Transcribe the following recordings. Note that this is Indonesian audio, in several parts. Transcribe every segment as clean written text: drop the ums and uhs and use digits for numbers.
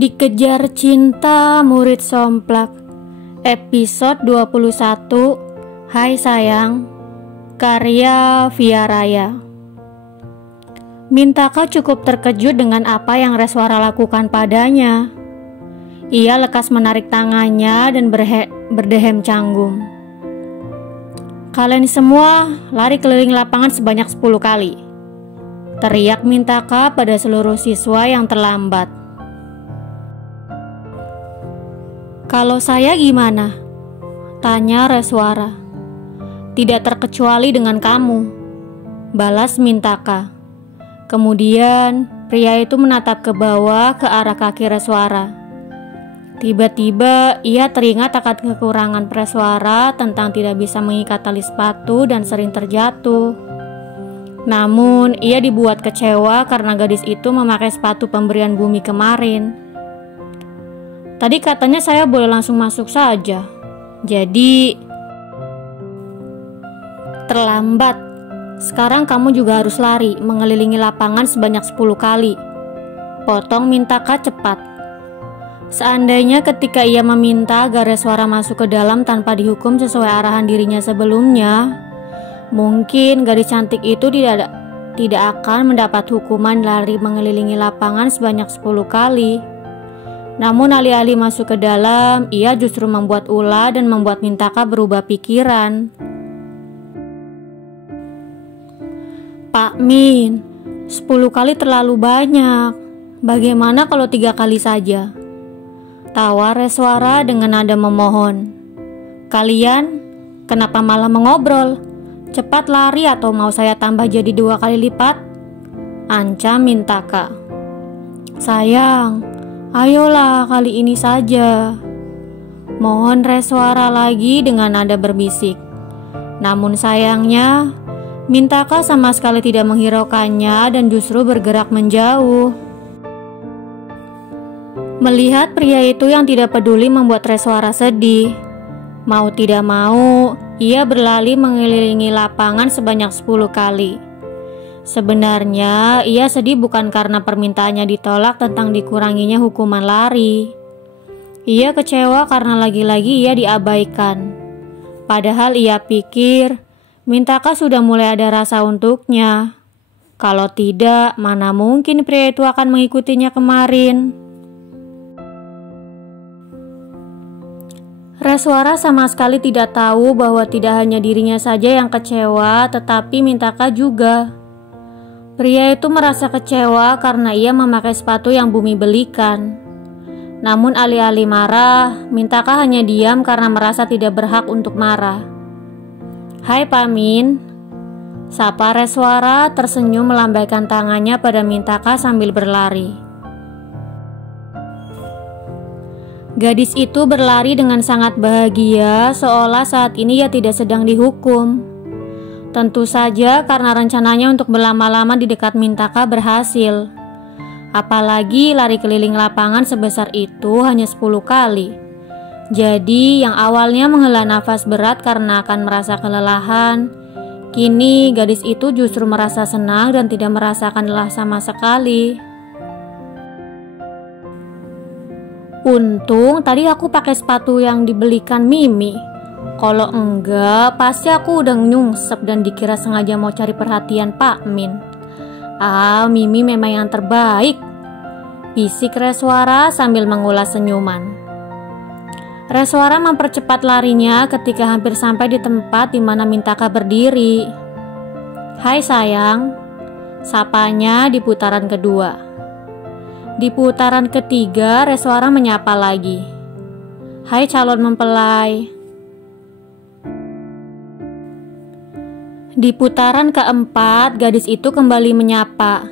Dikejar Cinta Murid Somplak, episode 21. Hai sayang, karya Via Raya. Mintaka cukup terkejut dengan apa yang Reswara lakukan padanya. Ia lekas menarik tangannya dan berdehem canggung. Kalian semua lari keliling lapangan sebanyak 10 kali, teriak Mintaka pada seluruh siswa yang terlambat. Kalau saya gimana? Tanya Reswara. Tidak terkecuali dengan kamu, balas Mintaka. Kemudian pria itu menatap ke bawah ke arah kaki Reswara. Tiba-tiba ia teringat akan kekurangan Reswara tentang tidak bisa mengikat tali sepatu dan sering terjatuh. Namun ia dibuat kecewa karena gadis itu memakai sepatu pemberian bumi kemarin. Tadi katanya saya boleh langsung masuk saja. Jadi terlambat. Sekarang kamu juga harus lari mengelilingi lapangan sebanyak 10 kali. Potong Mintaka cepat. Seandainya ketika ia meminta agar Reswara masuk ke dalam tanpa dihukum sesuai arahan dirinya sebelumnya, mungkin gadis cantik itu tidak akan mendapat hukuman lari mengelilingi lapangan sebanyak 10 kali. Namun alih-alih masuk ke dalam, ia justru membuat ulah dan membuat Mintaka berubah pikiran. Pak Min, 10 kali terlalu banyak. Bagaimana kalau 3 kali saja? Tawar Reswara dengan nada memohon. Kalian, kenapa malah mengobrol? Cepat lari atau mau saya tambah jadi 2 kali lipat? Ancam Mintaka. Sayang, ayolah kali ini saja. Mohon Reswara lagi dengan nada berbisik. Namun sayangnya, Mintaka sama sekali tidak menghiraukannya dan justru bergerak menjauh. Melihat pria itu yang tidak peduli membuat Reswara sedih. Mau tidak mau, ia berlari mengelilingi lapangan sebanyak 10 kali. Sebenarnya ia sedih bukan karena permintaannya ditolak tentang dikuranginya hukuman lari. Ia kecewa karena lagi-lagi ia diabaikan. Padahal ia pikir Mintaka sudah mulai ada rasa untuknya. Kalau tidak, mana mungkin pria itu akan mengikutinya kemarin. Reswara sama sekali tidak tahu bahwa tidak hanya dirinya saja yang kecewa, tetapi Mintaka juga. Pria itu merasa kecewa karena ia memakai sepatu yang bumi belikan. Namun alih-alih marah, Mintaka hanya diam karena merasa tidak berhak untuk marah. Hai Pak Min, sapa Reswara tersenyum melambaikan tangannya pada Mintaka sambil berlari. Gadis itu berlari dengan sangat bahagia seolah saat ini ia tidak sedang dihukum. Tentu saja karena rencananya untuk berlama-lama di dekat Mintaka berhasil. Apalagi lari keliling lapangan sebesar itu hanya 10 kali. Jadi yang awalnya menghela nafas berat karena akan merasa kelelahan, kini gadis itu justru merasa senang dan tidak merasakan lelah sama sekali. Untung tadi aku pakai sepatu yang dibelikan Mimi. Kalau enggak, pasti aku udah nyungsep dan dikira sengaja mau cari perhatian Pak Min. Mimi memang yang terbaik, bisik Reswara sambil mengulas senyuman. Reswara mempercepat larinya ketika hampir sampai di tempat di mana Mintaka berdiri. Hai sayang, sapanya di putaran kedua. Di putaran ketiga, Reswara menyapa lagi. Hai calon mempelai. Di putaran keempat, gadis itu kembali menyapa.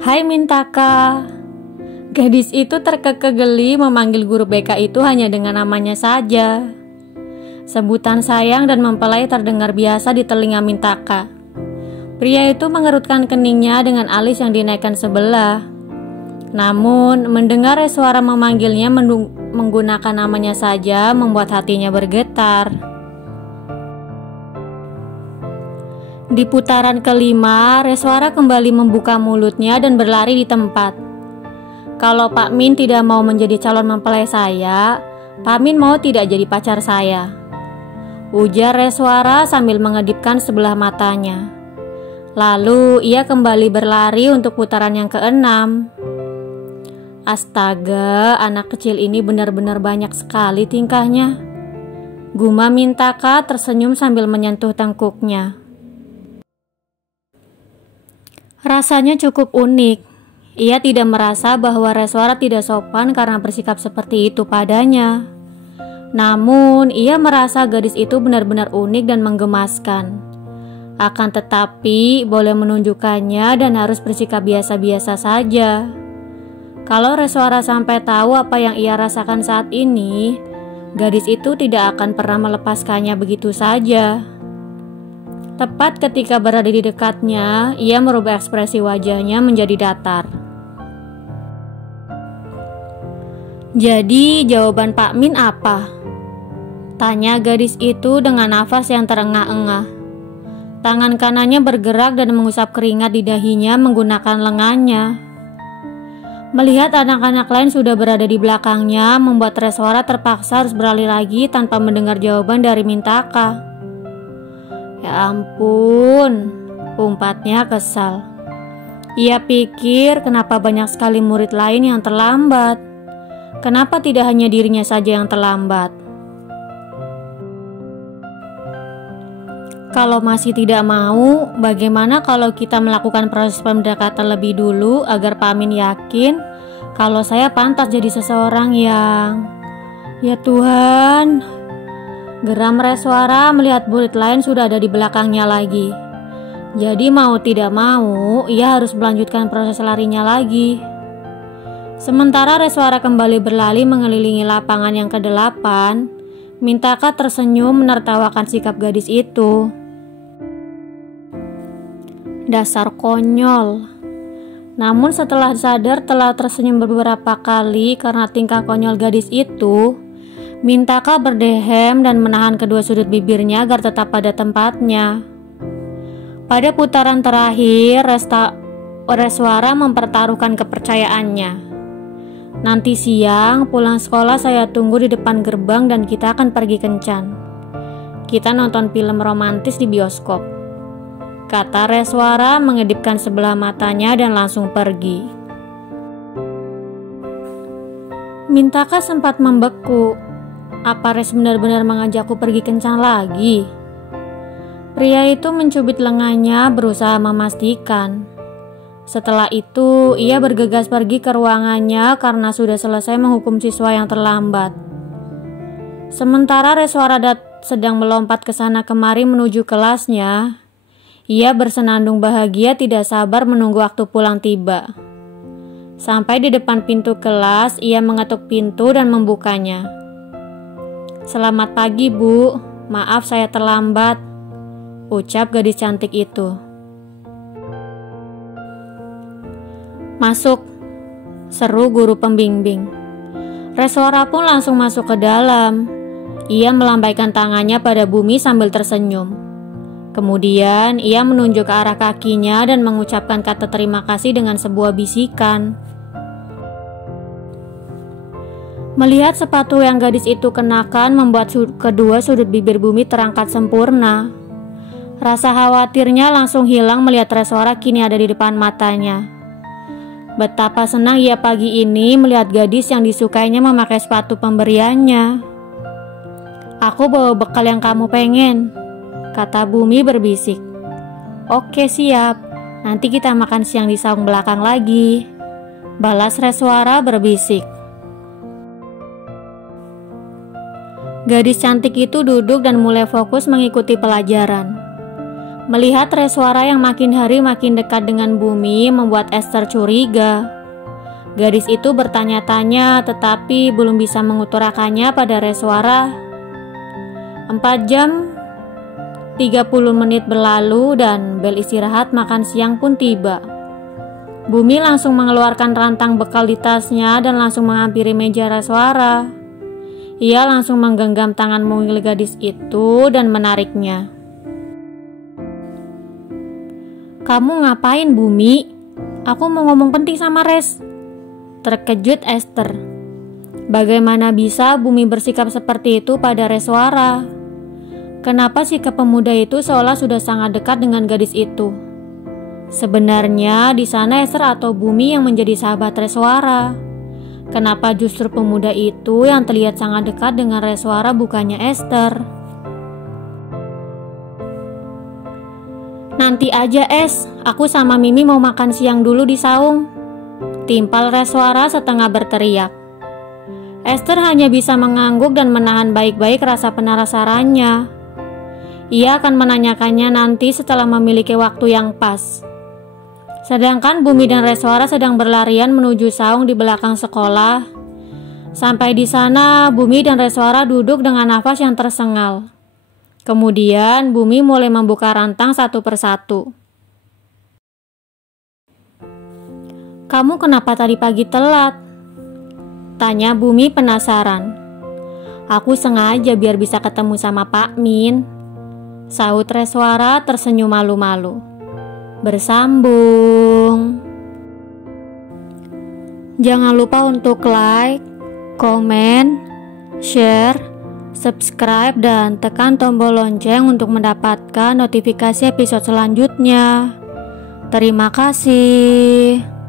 Hai Mintaka. Gadis itu terkekeh geli memanggil guru BK itu hanya dengan namanya saja. Sebutan sayang dan mempelai terdengar biasa di telinga Mintaka. Pria itu mengerutkan keningnya dengan alis yang dinaikkan sebelah. Namun, mendengar Reswara memanggilnya menggunakan namanya saja membuat hatinya bergetar. Di putaran kelima, Reswara kembali membuka mulutnya dan berlari di tempat. Kalau Pak Min tidak mau menjadi calon mempelai saya, Pak Min mau tidak jadi pacar saya? Ujar Reswara sambil mengedipkan sebelah matanya. Lalu ia kembali berlari untuk putaran yang keenam. Astaga, anak kecil ini benar-benar banyak sekali tingkahnya. Gumam Mintaka tersenyum sambil menyentuh tengkuknya. Rasanya cukup unik. Ia tidak merasa bahwa Reswara tidak sopan karena bersikap seperti itu padanya. Namun, ia merasa gadis itu benar-benar unik dan menggemaskan. Akan tetapi, boleh menunjukkannya dan harus bersikap biasa-biasa saja. Kalau Reswara sampai tahu apa yang ia rasakan saat ini, gadis itu tidak akan pernah melepaskannya begitu saja. Tepat ketika berada di dekatnya, ia merubah ekspresi wajahnya menjadi datar. Jadi, jawaban Pak Min apa? Tanya gadis itu dengan nafas yang terengah-engah. Tangan kanannya bergerak dan mengusap keringat di dahinya menggunakan lengannya. Melihat anak-anak lain sudah berada di belakangnya, membuat Reswara terpaksa harus beralih lagi tanpa mendengar jawaban dari Mintaka. Ya ampun, umpatnya kesal. Ia pikir kenapa banyak sekali murid lain yang terlambat. Kenapa tidak hanya dirinya saja yang terlambat? Kalau masih tidak mau, bagaimana kalau kita melakukan proses pendekatan lebih dulu agar Pak Min yakin kalau saya pantas jadi seseorang yang... Ya Tuhan, geram Reswara melihat murid lain sudah ada di belakangnya lagi. Jadi mau tidak mau, ia harus melanjutkan proses larinya lagi. Sementara Reswara kembali berlari mengelilingi lapangan yang ke-8, Mintaka tersenyum menertawakan sikap gadis itu. Dasar konyol. Namun setelah sadar telah tersenyum beberapa kali karena tingkah konyol gadis itu, Mintaka berdehem dan menahan kedua sudut bibirnya agar tetap pada tempatnya. Pada putaran terakhir, Reswara mempertaruhkan kepercayaannya. Nanti siang pulang sekolah saya tunggu di depan gerbang dan kita akan pergi kencan. Kita nonton film romantis di bioskop, kata Reswara mengedipkan sebelah matanya dan langsung pergi. Mintaka sempat membeku. Apa Res benar-benar mengajakku pergi kencan lagi? Pria itu mencubit lengannya berusaha memastikan. Setelah itu, ia bergegas pergi ke ruangannya karena sudah selesai menghukum siswa yang terlambat. Sementara Reswara sedang melompat ke sana kemari menuju kelasnya, ia bersenandung bahagia tidak sabar menunggu waktu pulang tiba. Sampai di depan pintu kelas, ia mengetuk pintu dan membukanya. Selamat pagi, Bu. Maaf saya terlambat, ucap gadis cantik itu. Masuk, seru guru pembimbing. Reswara pun langsung masuk ke dalam. Ia melambaikan tangannya pada bumi sambil tersenyum. Kemudian ia menunjuk ke arah kakinya dan mengucapkan kata terima kasih dengan sebuah bisikan. Melihat sepatu yang gadis itu kenakan membuat kedua sudut bibir bumi terangkat sempurna. Rasa khawatirnya langsung hilang melihat Reswara kini ada di depan matanya. Betapa senang ia pagi ini melihat gadis yang disukainya memakai sepatu pemberiannya. Aku bawa bekal yang kamu pengen, kata bumi berbisik. Oke siap, nanti kita makan siang di saung belakang lagi, balas Reswara berbisik. Gadis cantik itu duduk dan mulai fokus mengikuti pelajaran. Melihat Reswara yang makin hari makin dekat dengan bumi membuat Esther curiga. Gadis itu bertanya-tanya tetapi belum bisa mengutarakannya pada Reswara. 4 jam 30 menit berlalu dan bel istirahat makan siang pun tiba. Bumi langsung mengeluarkan rantang bekal di tasnya dan langsung menghampiri meja Reswara. Ia langsung menggenggam tangan mungil gadis itu dan menariknya. Kamu ngapain, Bumi? Aku mau ngomong penting sama Res. Terkejut Esther. Bagaimana bisa Bumi bersikap seperti itu pada Reswara? Kenapa sikap pemuda itu seolah sudah sangat dekat dengan gadis itu? Sebenarnya di sana Esther atau Bumi yang menjadi sahabat Reswara? Kenapa justru pemuda itu yang terlihat sangat dekat dengan Reswara bukannya Esther? Nanti aja aku sama Mimi mau makan siang dulu di saung. Timpal Reswara setengah berteriak. Esther hanya bisa mengangguk dan menahan baik-baik rasa penasarannya. Ia akan menanyakannya nanti setelah memiliki waktu yang pas. Sedangkan Bumi dan Reswara sedang berlarian menuju saung di belakang sekolah. Sampai di sana, Bumi dan Reswara duduk dengan nafas yang tersengal. Kemudian Bumi mulai membuka rantang satu persatu. "Kamu kenapa tadi pagi telat?" tanya Bumi penasaran. "Aku sengaja biar bisa ketemu sama Pak Min," sahut Reswara tersenyum malu-malu. Bersambung. Jangan lupa untuk like, komen, share, subscribe, dan tekan tombol lonceng untuk mendapatkan notifikasi episode selanjutnya. Terima kasih.